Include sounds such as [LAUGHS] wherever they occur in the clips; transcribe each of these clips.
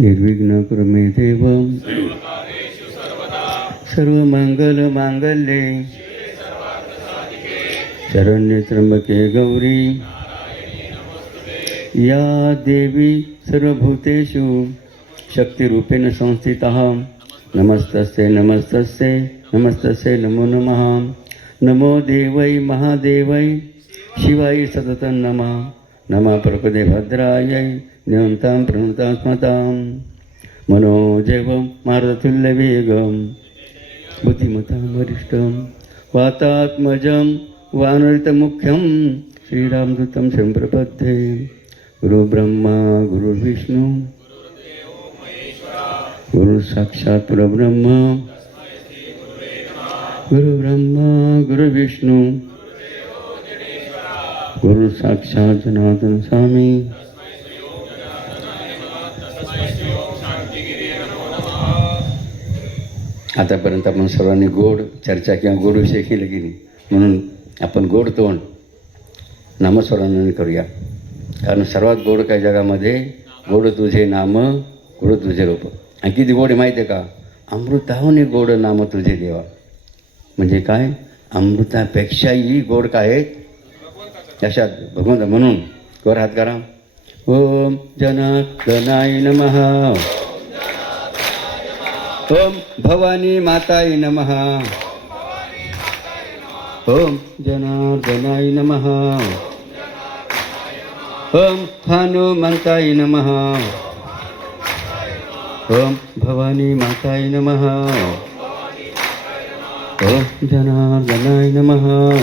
निर्विघ्न कुर्मे देव सर्व मंगल मांगल्ये शरण्य त्र्यंबके गौरी। या देवी सर्वभूतेषु शक्तिरूपेण संस्थितः। नमस्तस्यै नमस्तस्यै नमस्तस्यै नमो नमः। नमो देवै महादेवै शिवाय सततं नमः। नमः प्रपदे भद्रायै नियन्तां प्रणतां स्मतां मनोजैवं मारुतुल्यवेगं बुद्धिमतां वरिष्ठं वातात्मजं वानरितमुख्यं श्रीरामदूतं सम्प्रपद्ये गुरुब्रह्मा गुरुर्विष्णु। गुरुसाक्षात् परब्रह्म गुरुब्रह्मा गुरुविष्णु गुरुसाक्षात् जनार्दन स्वामी। आतापर्यंत आपण सर्वांनी गोड चर्चा किंवा गोड विषय केले की नाही म्हणून आपण गोड तोंड नामस्मरणाने करूया. कारण सर्वात गोड काय जगामध्ये गोड तुझे नाम गोड तुझे रूप. आणि किती गोड आहे माहिती आहे का? अमृताहून गोड नाम तुझे देवा. म्हणजे काय? अमृतापेक्षाही गोड काय आहेत? अशात भगवंत म्हणून कर हात करा. ओम जनार्दनाय नमः. ओम भवानी माताय नमः। ओम जनार्दनाय नमः। ओम हनुमंताय नमः। ओम भवानी माताय नमः। ओम जनार्दनाय नमः।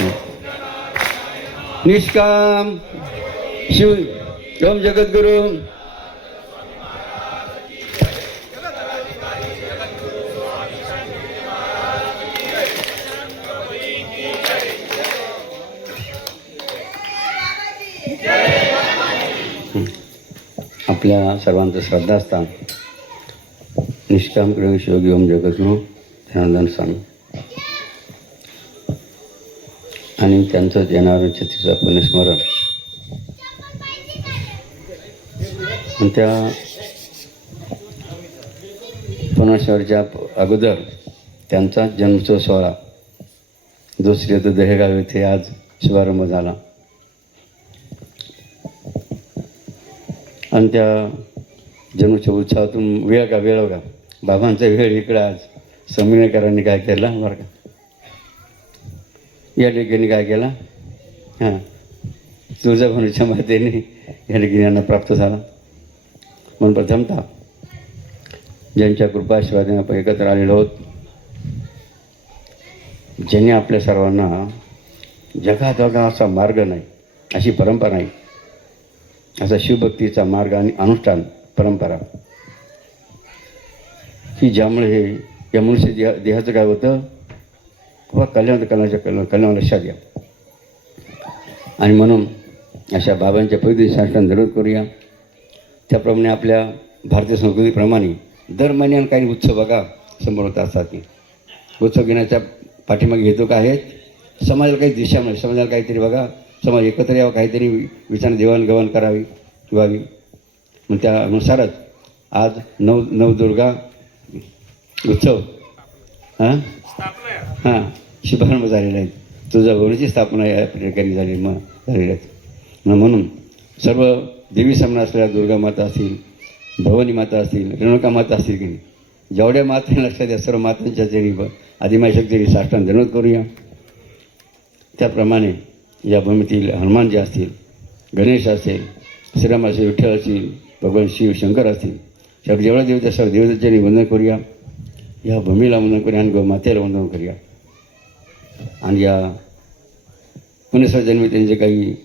निष्काम। शिव। ओम जगद्गुरु। आपल्या सर्वांचं श्रद्धास्थान निष्काम प्रवेश योगी ओम जगद्गुरू जनार्दन स्वामी. आणि त्यांचं येणारं छत्रीचं पुण्यस्मरण. आणि त्या पुनर्श्वरच्या अगोदर त्यांचा जन्मोत्सव सोहळा. दुसरी तर दहेगाव येथे आज शुभारंभ झाला. आणि त्या जन्मच्या उत्सवातून वेळ का वेळ हो का? बाबांचा वेळ इकडं आज. समिनेकरांनी काय केला? बरं का. या ठिकाणी काय केला? हां. तुळजाभवानीच्या मातेने या ठिकाणी यांना प्राप्त झाला. म्हणून प्रथमतः ज्यांच्या कृपाशिवाय आपण एकत्र आलेलो आहोत ज्यांनी आपल्या सर्वांना जगात असा मार्ग नाही अशी परंपरा नाही असा शिवभक्तीचा मार्ग आणि अनुष्ठान परंपरा. की ज्यामुळे हे या मनुष्य देहा देहाचं काय होतं? किंवा कल्याण कल्याणाच्या कल्याण कल्याण लक्षात घ्या. आणि म्हणून अशा बाबांच्या पवित्र शासनात दररोज करूया. त्याप्रमाणे आपल्या भारतीय संस्कृतीप्रमाणे दर महिन्यानं काही उत्सव बघा समोर होत असतात की उत्सव घेण्याच्या पाठीमागे हेतू काय आहेत? समाजाला काही दिशा मिळेल. समाजाला काहीतरी बघा. समाज एकत्र यावं काहीतरी विचार देवाणघेवाण करावी व्हावी मग त्यानुसारच आज नव नवदुर्गा उत्सव हां? हां शुभारंभ झालेला आहे. तुळजाभवनीची स्थापना या ठिकाणी झाली मग झालेली आहे. म्हणून सर्व देवी सामना असलेल्या दुर्गा माता असतील भवानी माता असतील रेणुका माता असतील की नाही जेवढ्या माता लक्षात या सर्व मातांच्या चरी आदिमाशक्तीने साष्टांग धन्यवाद करूया. त्याप्रमाणे या भूमीतील हनुमानजी असतील गणेश असेल श्रीराम असेल विठ्ठल असतील भगवान शिव शंकर असतील सर्व जेवढ्या देवता सर्व देवतांचे वंदन करूया या भूमीला वंदन करूया आणि गोमातेला वंदन करूया. आणि या पुण्यस्वर त्यांचे काही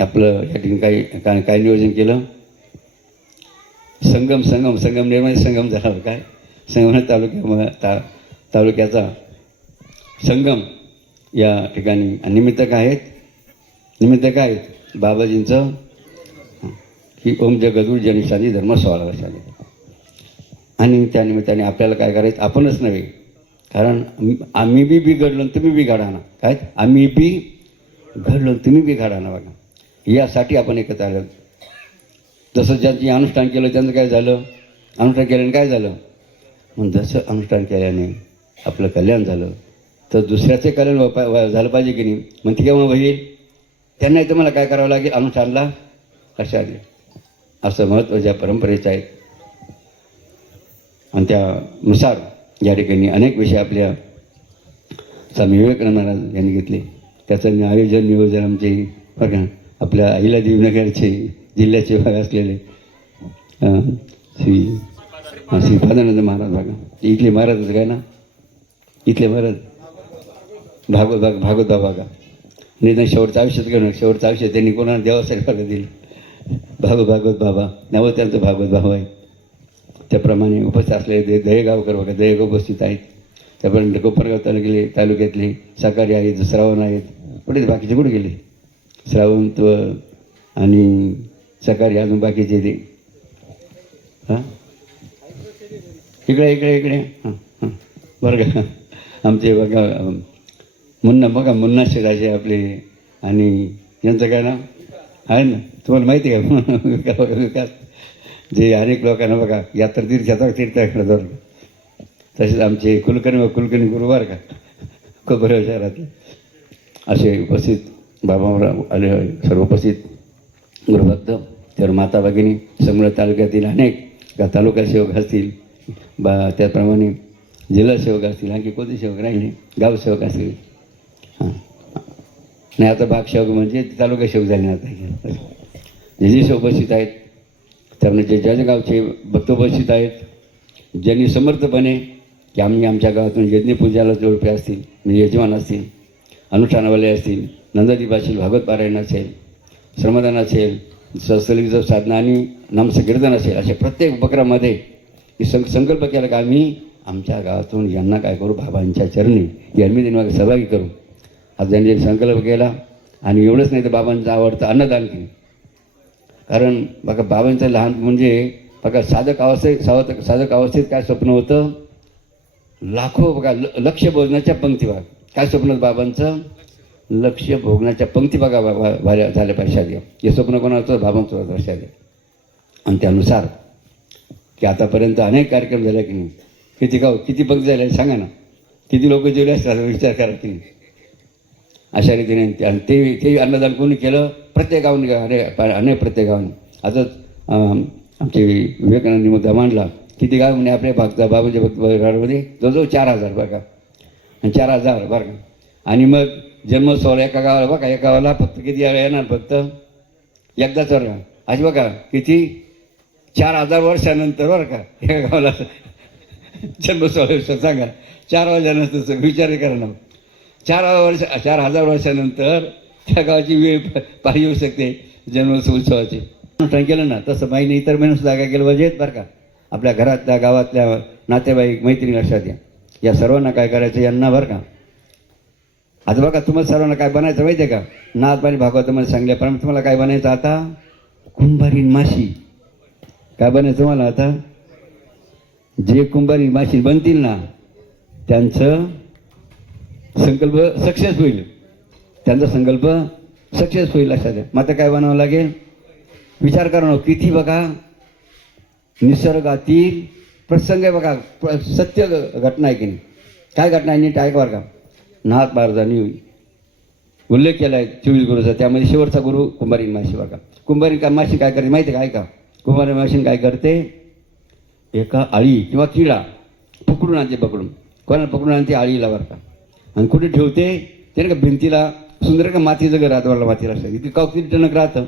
आपलं या ठिकाणी काही काय काय नियोजन केलं? संगम संगम संगम निर्माण संगम झाला काय? संगम तालुक्या ता तालुक्याचा संगम या ठिकाणी निमित्तक आहेत. निमित्त काय? आहेत बाबाजींचं की ओम जगदूर जनिशानी धर्म सोहळा लक्षात आणि त्या निमित्ताने आपल्याला काय करायचं? आपणच नव्हे. कारण आम्ही- बी बिघडलो तुम्ही बिघाडा ना. काय? आम्ही बी घडलो तुम्ही बिघाडा ना बघा. यासाठी आपण एकत्र आलो. जसं ज्यांची अनुष्ठान केलं त्यांचं काय झालं? अनुष्ठान केल्याने काय झालं? मग जसं अनुष्ठान केल्याने आपलं कल्याण झालं. तर दुसऱ्याचे कल्याण व- झालं पाहिजे की नाही? मग ती केव्हा होईल? त्यांनाही तुम्हाला काय करावं लागेल? अनुष्ठानला लक्षात घ्या. असं महत्त्व ज्या परंपरेचं आहे. आणि त्यानुसार या ठिकाणी अनेक विषय आपल्या स्वामी विवेकानंद महाराज यांनी घेतले. त्याचं आयोजन नियोजन आमचे बघा आपल्या आईला देवनगरचे जिल्ह्याचे भाग असलेले श्री श्री पदानंद महाराज बघा. इथले महाराजच काय ना? इथले महाराज? भागवत भाग भागवत बघा. निदान शेवटचं आयुष्यात घेणं शेवटचं आयुष्य त्यांनी कोणाला देवासाठी भागत दिलं? भागवत भागवत बाबा. नावं त्यांचं भागवत भाव आहे. त्याप्रमाणे उपस्थित असलेले दे दहेगावकर बघा दहेगाव उपस्थित आहेत. त्यापर्यंत कोपरगाव तालुक्याले तालुक्यातले साकारी आहेत श्रावण आहेत. कुठे बाकीचे कुठे गेले? श्रावण आणि सकारी अजून बाकीचे ते. हां? इकडे इकडे इकडे. हां हां. बरं का. आमचे बघा मुन्ना बघा मुन्ना शिराजे आपले आणि यांचं काय नाव? आहे ना? तुम्हाला माहिती आहे विकास [LAUGHS] विकास. जे अनेक लोकांना बघा यात्रा तीर्थाचा तीर्थाकडे जाऊन तसेच आमचे कुलकर्णी व कुलकर्णी गुरुवार का? कोपरगाव शहरातले. असे उपस्थित बाबाराव आले सर्व उपस्थित. गुरुभक्त तर माता भगिनी समोर तालुक्यातील अनेक का तालुका सेवक असतील बा त्याप्रमाणे जिल्हा सेवक असतील आणखी कोणते सेवक राहिले? गाव सेवक असतील. हां. नाही आता भाग सेवक म्हणजे तालुका सेवक झाले आता. जे जे सेवक उपस्थित आहेत. त्यामुळे जे ज्या गावचे भक्त उपस्थित आहेत. ज्यांनी समर्थपणे की आम्ही आमच्या गावातून यज्ञपूजाला जोडपे असतील म्हणजे यजमान असतील अनुष्ठानावाले असतील नंदादीप असेल भागवत पारायण असेल श्रमदान असेल सहसलित साधना आणि नामसंकीर्तन असेल अशा प्रत्येक उपक्रमामध्ये ही सं संकल्प केला की आम्ही आमच्या गावातून यांना काय करू? बाबांच्या चरणी यांनी दिनमागे सहभागी करू. आज त्यांनी संकल्प केला आणि एवढंच नाही तर बाबांचं आवडतं अन्नदान केलं. कारण बघा बाबांचं लहान म्हणजे बघा साधक अवस्थेत सावत साधक अवस्थेत काय स्वप्न होतं? लाखो बघा ल लक्ष भोजनाच्या पंक्ती भाग काय स्वप्न होतं बाबांचं? लक्ष भोगण्याच्या पंक्ती बघा बाबा झाल्या पाहिजे पैशात हे स्वप्न कोणाचं बाबांचं होतं लक्षात आणि त्यानुसार की आतापर्यंत अनेक कार्यक्रम झाले की नाही? किती गाव किती पंक्ती झाल्या सांगा ना. किती लोक जेवले असतात विचार करा की नाही? अशा रीतीने ते- आणि ते ते अन्नदान कोणी केलं? प्रत्येक गावाने अनेक अनेक प्रत्येक गावाने आजच आमचे विवेकानंद मुद्दा मांडला. किती गाव म्हणजे आपल्या भागचा बाबूच्या भक्त घरामध्ये जवळजवळ चार हजार बरं का. आणि चार हजार बरं का. आणि मग जन्मोत्सवाला एका गावाला बघा एका गावाला फक्त किती वेळा येणार फक्त? एकदाच बरं का. अशी बघा किती? चार हजार वर्षानंतर बरं का. एका गावाला जन्मोत्सव सांगा. चार वर्षानंतर विचार करा ना चार वर्ष चार हजार वर्षानंतर त्या गावाची वेळ प- येऊ शकते जन्मोत्सव उत्सवाची. अनुष्ठान केलं ना तसं महिने इतर महिने सुद्धा काय केलं पाहिजेत बरं का. आपल्या घरातल्या गावातल्या नातेवाईक मैत्रिणी लक्षात घ्या. या सर्वांना काय करायचं यांना बरं का. आता बघा तुम्हाला सर्वांना काय बनायचं माहिती आहे का? नाथ पाणी भागवत सांगले सांगल्याप्रमाणे तुम्हाला काय बनायचं आता? कुंभारीन माशी. काय बनायचं तुम्हाला आता? जे कुंभारी माशी बनतील ना त्यांचं संकल्प सक्सेस होईल. त्यांचा संकल्प सक्सेस होईल लक्षात द्या मग आता काय बनावं लागेल? विचार करा किती बघा? निसर्गातील प्रसंग आहे बघा. प्र- सत्य घटना आहे की नाही? काय घटना आहे? नीट ऐकवार का. नाथ महाराजांनी उल्लेख केला आहे चोवीस गुरुचा. त्यामध्ये शेवटचा गुरु कुंभारी माशी बघा. कुंभारी का माशी काय करते माहिती आहे का? ऐका. कुंभारी माशी काय करते? एका आळी किंवा किडा पकडून आणते पकडून. कोणाला पकडून आणते? आळीला बरं का. आणि कुठे ठेवते? ते का भिंतीला सुंदर का मातीचं घर राहतं मला माती किती का किती टणक राहतं.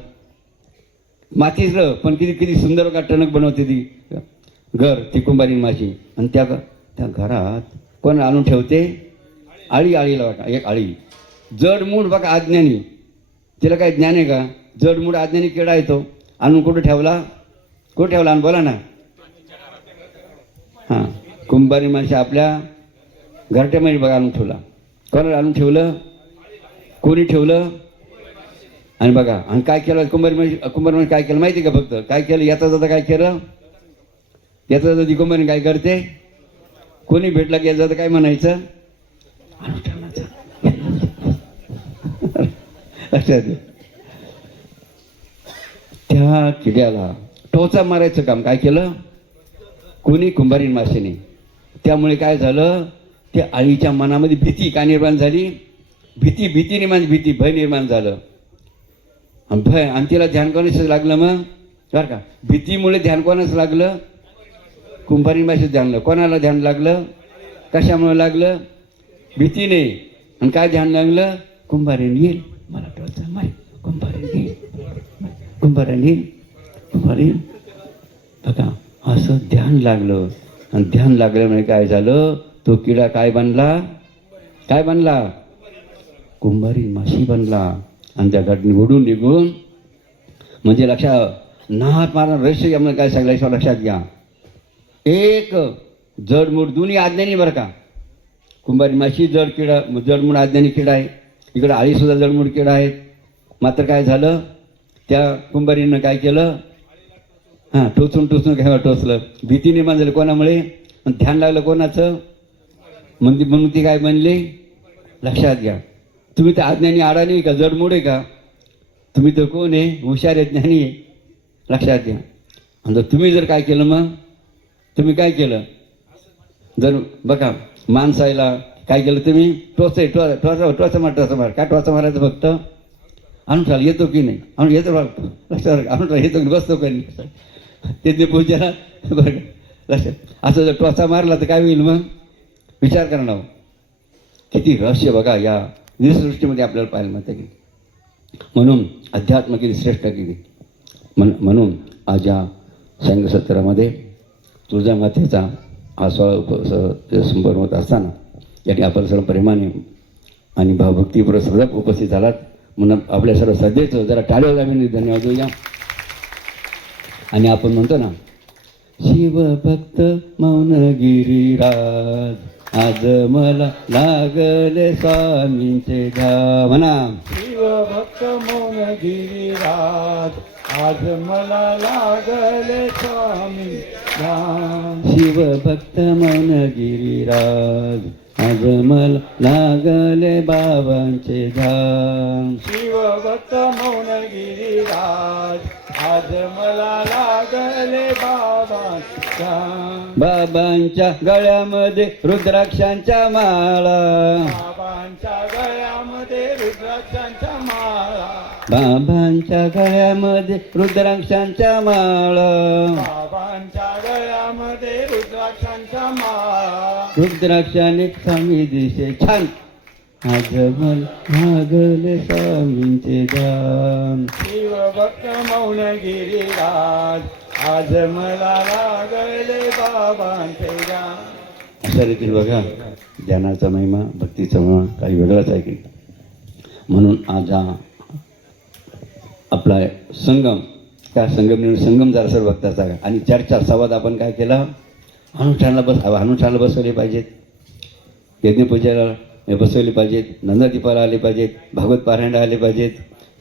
मातीचं पण किती किती सुंदर का टणक बनवते ती? घर ती कुंभारी माशी. आणि त्या त्या घरात कोण आणून ठेवते? आळी आळीला बघा एक आळी. जडमूड बघा अज्ञानी. तिला काय ज्ञान आहे का? जडमूड अज्ञानी केडा येतो आणून कुठं ठेवला? कुठं ठेवला? आणि बोला ना. हां. कुंभारी माणशी आपल्या घरट्यामध्ये बघा आणून ठेवला. कोणाला आणून ठेवलं? कोणी ठेवलं? आणि बघा आणि काय केलं? कुंभारी कुंभारी काय केलं माहिती आहे का फक्त? काय केलं? येता जाता काय केलं? येता जाता ती कुंभारी काय करते? कोणी भेटला की याचा काय म्हणायचं? लक्षात त्या किड्याला टोचा मारायचं काम काय केलं? कोणी कुंभारी मासेने. त्यामुळे काय झालं? त्या आईच्या मनामध्ये भीती का निर्माण झाली? भीती भीती निर्माण भीती भय निर्माण झालं. आणि भय आणि तिला ध्यान करण्यास लागलं मग? बरं का. भीतीमुळे ध्यान कोणाच लागलं? कुंभारी मासे ध्यान लागलं. कोणाला ध्यान लागलं? कशामुळे लागलं? भीतीने आणि काय ध्यान लागलं? कुंभारीन येईल. मला टोचा माय कुंभारीन येईल. कुंभारीन येईल. कुंभारीन बघा असं ध्यान लागलं. आणि ध्यान लागल्यामुळे काय झालं? तो किडा काय बनला? काय बनला? कुंभारी माशी बनला. आणि त्या घटने उडून निघून म्हणजे लक्षात नाहात मारा रहस्य यामुळे काय सांगलं लक्षात घ्या. एक जडमूड दोन्ही आज्ञानी बरं का? कुंभारी माशी जड किडा जडमूड आज्ञानी किडा आहे. इकडं आळीसुद्धा जडमूड किडा आहे मात्र काय झालं? त्या कुंभारीनं काय केलं? हां टोचून टोचून घ्यावं टोचलं. भीती निर्माण झाली कोणामुळे? ध्यान लागलं कोणाचं? म्हणजे मग ती काय म्हणले? लक्षात घ्या. तुम्ही तर अज्ञानी आडा नाही का? जडमोड आहे का? तुम्ही तर कोण आहे? हुशार आहे ज्ञानी आहे. लक्षात घ्या. आणि जर तुम्ही जर काय केलं मग? तुम्ही काय केलं? जर बघा माणसायला काय केलं तुम्ही? टोच आहे टो टोचा टोचा मार टोचा मार. काय टोचा मारायचं फक्त? आणून चाल येतो की नाही? आणून येतो लक्षात अनुसार येतो की बसतो का नाही ते ते पूजाला बरं लक्षात असं जर टोचा मारला तर काय होईल मग? विचार करा ना किती रहस्य बघा या निसृष्टीमध्ये आपल्याला पाहायला मिळते की. म्हणून अध्यात्म किती श्रेष्ठ केली म्हण म्हणून आज या संघसत्रामध्ये तुळजामातेचा हा सोहळा उप संपन्न होत असताना याने आपण सर्व प्रेमाने आणि भावभक्तीपूर्वक सदैव उपस्थित झालात. म्हणून आपल्या सर्व सध्याचं जरा टाळ्या आम्ही धन्यवाद देऊया आणि आपण म्हणतो ना शिवभक्त मौन गिरिराज आज मला लागले स्वामींचे घा म्हणा. शिवभक्त मौन गिरिराज आज मला लागले स्वामी नाम शिवभक्त मौन गिरिराज आज मला लागले बाबांचे धाम. शिवभक्त मौन गिरिराज आज मला लागले बाबा बाबांच्या गळ्यामध्ये रुद्राक्षांच्या माळा. बाबांच्या गळ्यामध्ये रुद्राक्षांच्या माळा. बाबांच्या गळ्यामध्ये रुद्राक्षांच्या माळा. बाबांच्या गळ्यामध्ये रुद्राक्षांच्या माळा. रुद्राक्षाने स्वामी दिसे छान. आज मला लागले स्वामींचे धाम शिवभक्त मौन गिरिराज आज मला लागले बाबांचे गान अशा रीतीने बघा ध्यानाचा महिमा भक्तीचा महिमा काही वेगळाच आहे की? म्हणून आज हा आपला संगम त्या संगम संगम जरा सर्व भक्ताचा. आणि चर्चा संवाद आपण काय केला? अनुष्ठानाला बस अनुष्ठानाला बसवले पाहिजेत. यज्ञपूजेला बसवले पाहिजेत नंदादीपाला आले पाहिजेत भागवत पारायण आले पाहिजेत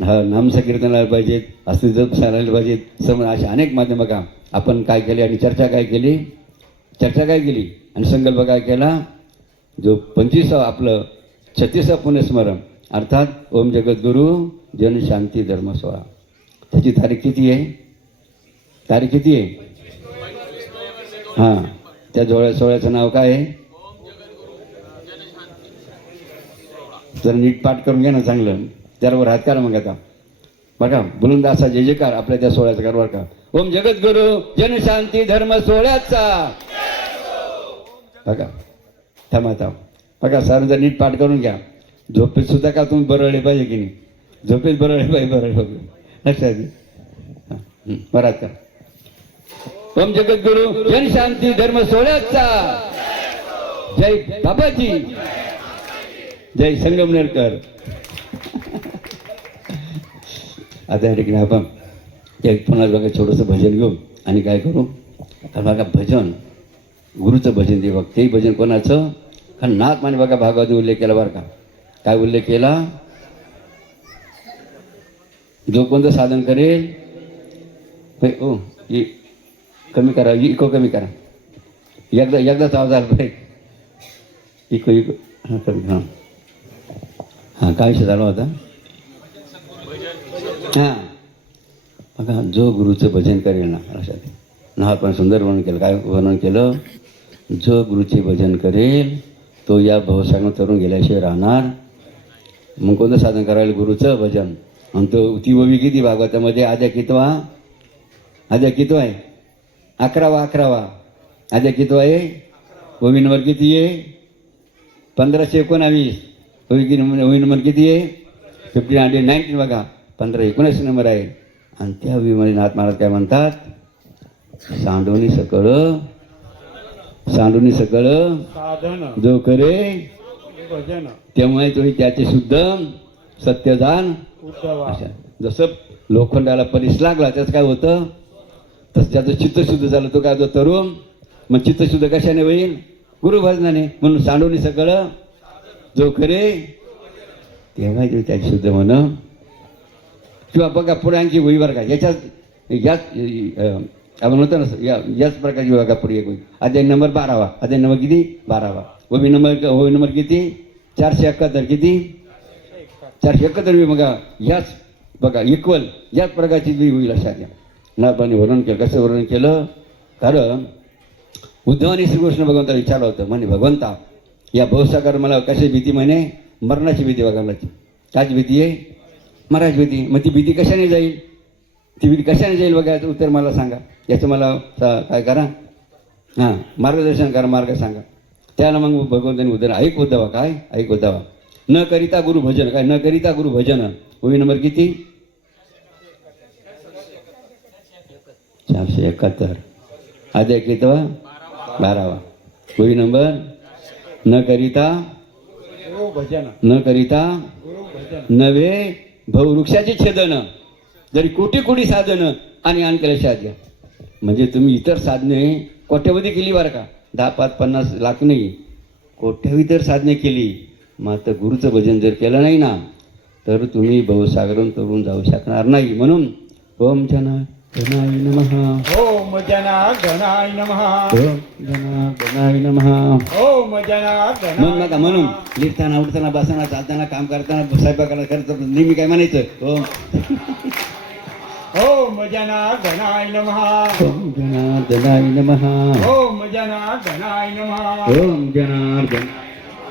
नामसंकीर्तन आले पाहिजेत अस्ति जप आले पाहिजेत समज असे अनेक माध्यमं का आपण काय केले आणि चर्चा काय केली? चर्चा काय केली आणि संकल्प काय केला? जो पंचवीसावं आपलं छत्तीसावं पुण्यस्मरण अर्थात ओम जगद्गुरु जन शांती धर्म सोहळा. त्याची तारीख किती आहे? तारीख किती आहे? हां त्या जोळ्या सोहळ्याचं नाव काय आहे? तर नीट पाठ करून घ्या ना चांगलं त्यावर हात करा मग आता. बघा बुलंद असा जय जयकार आपल्या त्या सोहळ्याचा कारभार का? ओम जगद्गुरु जनशांती धर्म सोहळ्याचा! बघा थांबा थांब. बघा सर जर नीट पाठ करून घ्या. झोपेत सुद्धा का तुम्ही बरळले पाहिजे की नाही? झोपेत बरळले पाहिजे बरळ बघू लक्षात बरात का ओम जगद्गुरु जनशांती धर्म सोहळ्याचा! जय बाबाजी! जय संगमनेरकर आता या ठिकाणी आपण एक पुन्हा बघा छोटंसं भजन घेऊ आणि काय करू? तर बघा भजन गुरुचं भजन दे बघ तेही भजन कोणाचं? कारण नाथ माने बघा भागवती उल्लेख केला बरं का? काय उल्लेख केला? जो कोणतं साधन करेल ओ इ कमी करा इको कमी करा. एकदा एकदाच आवाज आला पाहिजे. इको इको हां कमी हां. हां काय विषय झाला होता? हां. बघा जो गुरुचं भजन करेल ना लक्षात घ्या. ना सुंदर वर्णन केलं. काय वर्णन केलं? जो गुरुचे भजन करेल तो या भवसागरात तरुण गेल्याशिवाय राहणार. मग कोणतं साधन करायला गुरुचं भजन? आणि तो ती ववी किती भागवतामध्ये? आद्या कितवा? आद्या कितवा आहे? अकरावा अकरावा. आद्या कितवा आहे? ओवी नंबर किती आहे? पंधराशे एकोणावीस. ओवी कि ओवी नंबर किती आहे? फिफ्टीन हंड्रेड नाईन्टीन बघा. पंधरा एकोणीस नंबर आहे. आणि त्या ओवीमध्ये नाथ महाराज काय म्हणतात? सांडोनी सकळ. सांडोनी सकळ. जो करे तेव्हा तो त्याचे शुद्ध सत्यदान. जसं लोखंडाला परीस लागला त्याचं काय होतं? तसं ज्याचं चित्तशुद्ध झालं तो काय होतं? तरुण. मग चित्तशुद्ध कशाने होईल? गुरुभजनाने म्हणून सांडवणी सगळं जो करे तेव्हा तो त्याची शुद्ध म्हण किंवा बघा पुढे आणखी होई बरं का याच्यात याच आपण म्हणतो ना या याच प्रकारची बघा पुढे एक होईल. अध्याय नंबर बारावा. अध्याय नंबर किती? बारावा. ओबी नंबर ओबी नंबर किती? चारशे एकाहत्तर किती? चारशे एकाहत्तर मी बघा याच बघा इक्वल याच प्रकारची बी होईल अशा घ्या. नाथाने वर्णन केलं. कसं वर्णन केलं? कारण उद्धवाने श्रीकृष्ण भगवंताला विचारलं होतं. म्हणजे भगवंता या भवसागर मला कशी भीती म्हणे? मरणाची भीती बघा मला काची भीती आहे? मराठी भीती. मग ती भीती कशाने जाईल? ती भीती कशाने जाईल बघा याचं उत्तर मला सांगा. याचं मला काय करा? हां मार्गदर्शन करा मार्ग सांगा. त्याला मग भगवंतांनी उद्धव ऐक उद्धवा काय? ऐक उद्धवा न करिता गुरु भजन काय? न करिता गुरु भजन. ओवी नंबर किती? चारशे एकाहत्तर. आद्या कितवा बारावा. ओवी नंबर? न करिता भजन न करिता नव्हे भजन नवे छेदन. जरी कोटी कोटी साधनं आणि आणकेला साध्य. म्हणजे तुम्ही इतर साधने कोट्यावधी केली बरं का? दहा पाच पन्नास लाख नाही. कोट्यावधी तर साधने केली. मात्र गुरुचं भजन जर केलं नाही ना तर तुम्ही भवसागरून तरुण जाऊ शकणार नाही. म्हणून ओम जना गणाय नमः। ओम जना गणाय नमः। ओम जना गणाय नमः। ओम जना म्हणून गणाय नका म्हणून लिहिताना उठताना बसताना चालताना काम करताना स्वयंपाकाला करत नेहमी काय म्हणायचं? ओम. ओम जना गणाय नमः। ओम जनार्दनाय नमः। ओम जना गणाय नमः। ओम जनार्दन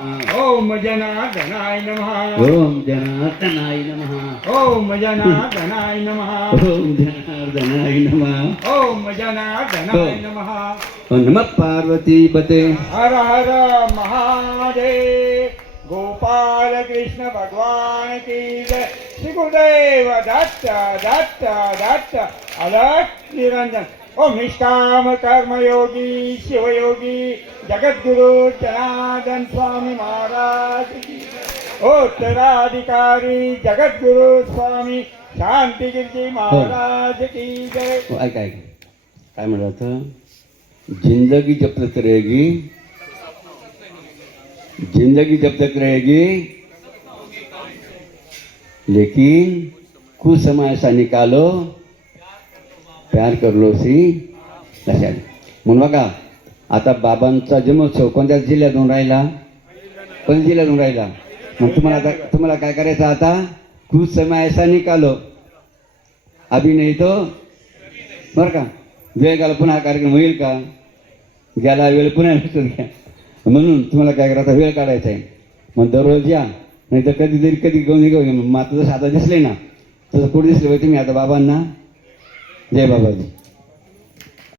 ओम जना गणाय नमः। ओम जनार्दनाय नमः। ओम जना गणाय नमः। ओम जनार्दनाय नमः। ओम जना गणाय नमः। नमः पार्वती पते। हर हर महादेव। गोपाल कृष्ण भगवान की जय। श्री गुरुदेव दत्त दत्त दत्त। अलट निरंजन। ओम निष्काम कर्मयोगी शिवयोगी जगद्गुरु जनार्दन स्वामी महाराज उत्तराधिकारी जगद्गुरु स्वामी शांतिगिरजी महाराज की जय। हो, ऐका ऐका। काय म्हणलं होतं? जिंदगी जब तक रहेगी जिंदगी जब तक रहेगी लेकिन कुछ समय ऐसा निकालो प्यार कर सी लक्षात म्हणून बघा आता बाबांचा जन्मोत्सव कोणत्या जिल्ह्यातून राहिला? कोणत्या जिल्ह्यातून राहिला? मग तुम्हाला आता तुम्हाला काय करायचं आता? कुछ समय ऐसा निकालो. अभी नाही तो बरं का? वेळ गेला पुन्हा कार्यक्रम होईल का? गेला वेळ पुन्हा लक्षात घ्या. म्हणून तुम्हाला काय करायचं वेळ काढायचा आहे. मग दररोज या. नाही तर कधीतरी कधी घेऊन घेऊन मग आता जसं आता दिसले ना तसं पुढे दिसले तुम्ही आता बाबांना. जय बाबाजी